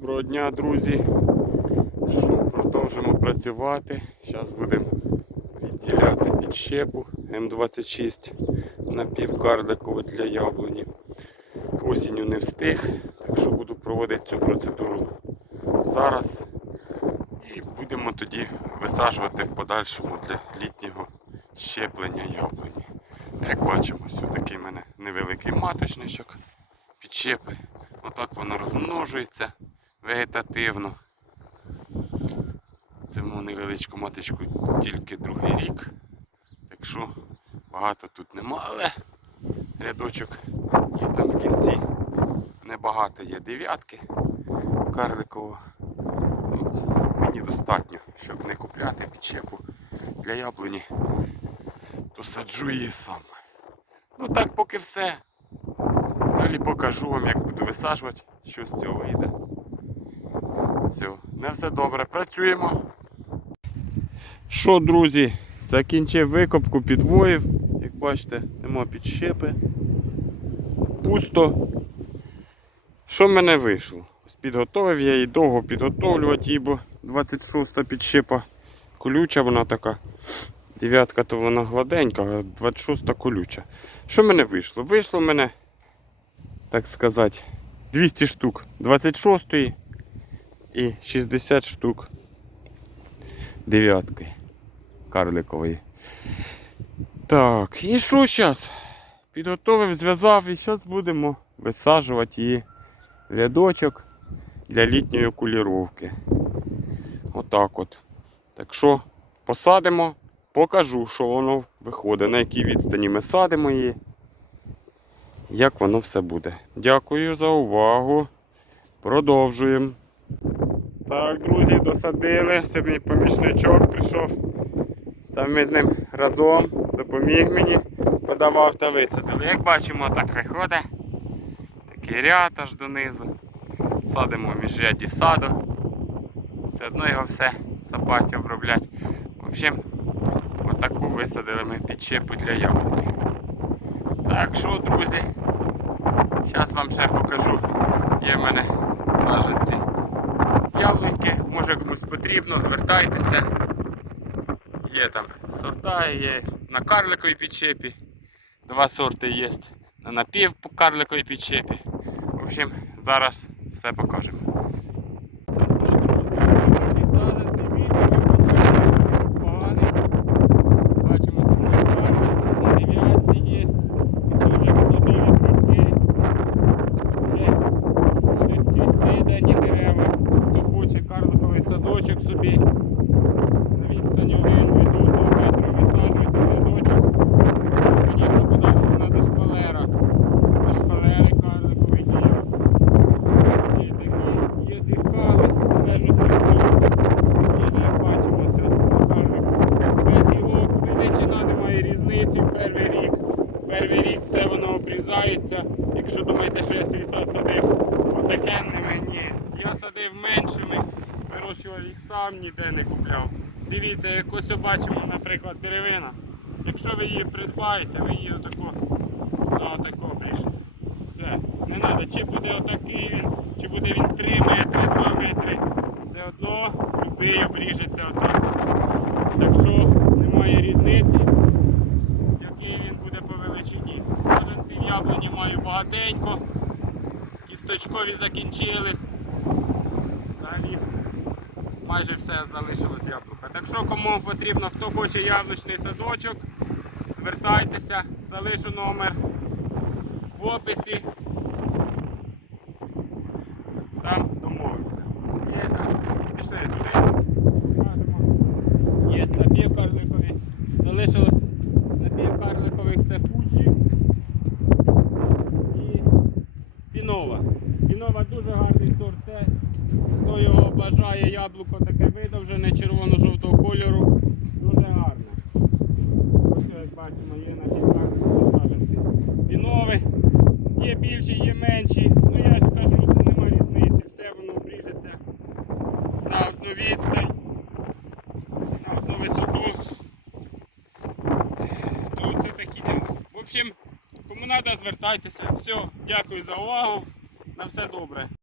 Доброго дня, друзі. Що, продовжимо працювати. Зараз будемо відділяти підщепу М26 на півкардикову для яблуні. Осінню не встиг, так що буду проводити цю процедуру зараз. І будемо тоді висаджувати в подальшому для літнього щеплення яблуні. Як бачимо, ось такий в мене невеликий маточничок підщепи. Отак воно розмножується вегетативно. Цьому невеличку маточку тільки другий рік. Так що багато тут нема, але рядочок є там в кінці. Небагато є дев'ятки карликового. Ну, мені достатньо, щоб не купляти підщепу для яблуні, то саджу її сам. Ну так поки все. Далі покажу вам, як буду висаджувати, що з цього вийде. Все, не все добре, працюємо. Що, друзі, закінчив викопку, підвоїв. Як бачите, нема підщепи. Пусто. Що в мене вийшло? Ось Підготовив я її довго підготовлювати бо 26 підщепа колюча, вона така. Дев'ятка то вона гладенька, а 26-та колюча. Що в мене вийшло? Вийшло в мене так сказати, 200 штук 26 і 60 штук 9 карликової. Так, і що зараз? Підготовив, зв'язав і зараз будемо висаджувати її в рядочок для літньої окуліровки. Отак от. Так що посадимо, покажу, що воно виходить, на якій відстані ми садимо її як воно все буде. Дякую за увагу. Продовжуємо. Так, друзі, досадили. Мій помічничок прийшов. Там ми з ним разом допоміг мені, подавав та висадили. Як бачимо, так виходить. Такий ряд аж донизу. Садимо в міжряді саду. Все одно його все сапаті оброблять. В общем, отаку висадили ми підчепу для яблуні. Так що, друзі, зараз вам ще покажу. Є в мене саджанці яблуньки. Може комусь потрібно, звертайтеся. Є там сорта, є на карликовій підчепі. Два сорти є на напівкарликовій підчепі. В общем, зараз все покажемо. Бачимо, на дев'ятці є. І це вже плодові кульки. Вже будуть цвісти дані дерева. Хто хоче карликовий садочок собі. На відстані один від одного метра висаджуйте в рядочок. Звісно, подальше треба шпалера. На шпалери карликовий діло. Є такі, є зіркали, залежно від сорту. Є, як бачимо, все на карлику. Без гілок, величина немає різниці в перший рік. Перший рік все воно. Якщо думаєте, що я свій сад садив отакенними, ні. Я садив меншими, вирощував їх сам, ніде не купляв. Дивіться, як ось бачимо, наприклад, деревина. Якщо ви її придбаєте, ви її отако, отако обріжете. Все. Не треба, чи буде отакий він, чи буде він 3 метри, 2 метри. Все одно любий обріжеться отак. Так що немає різниці, який він буде по величині. Саджанців яблуні маю багатенько. Кісточкові закінчились. Взагалі майже все залишилось яблука. Так що кому потрібно, хто хоче яблучний садочок, звертайтеся, залишу номер в описі. Там домовимося. Пішли туди. Є напівкарликові. Залишилось напівкарликових це фуджі і пінова. Пінова дуже гарний сорт. Це, Хто його бажає, яблуко таке видовжене червоно-жовтого кольору. Дуже гарне. Ось як бачимо, є напівкарликові саджанці. Пінові. Є більші, є менші. Ну я ж кажу, це нема різниці. Все воно обріжеться на одну відстань, на одну висоту. Тут такі. В общем, кому треба, звертайтеся. Все, дякую за увагу. На все добре.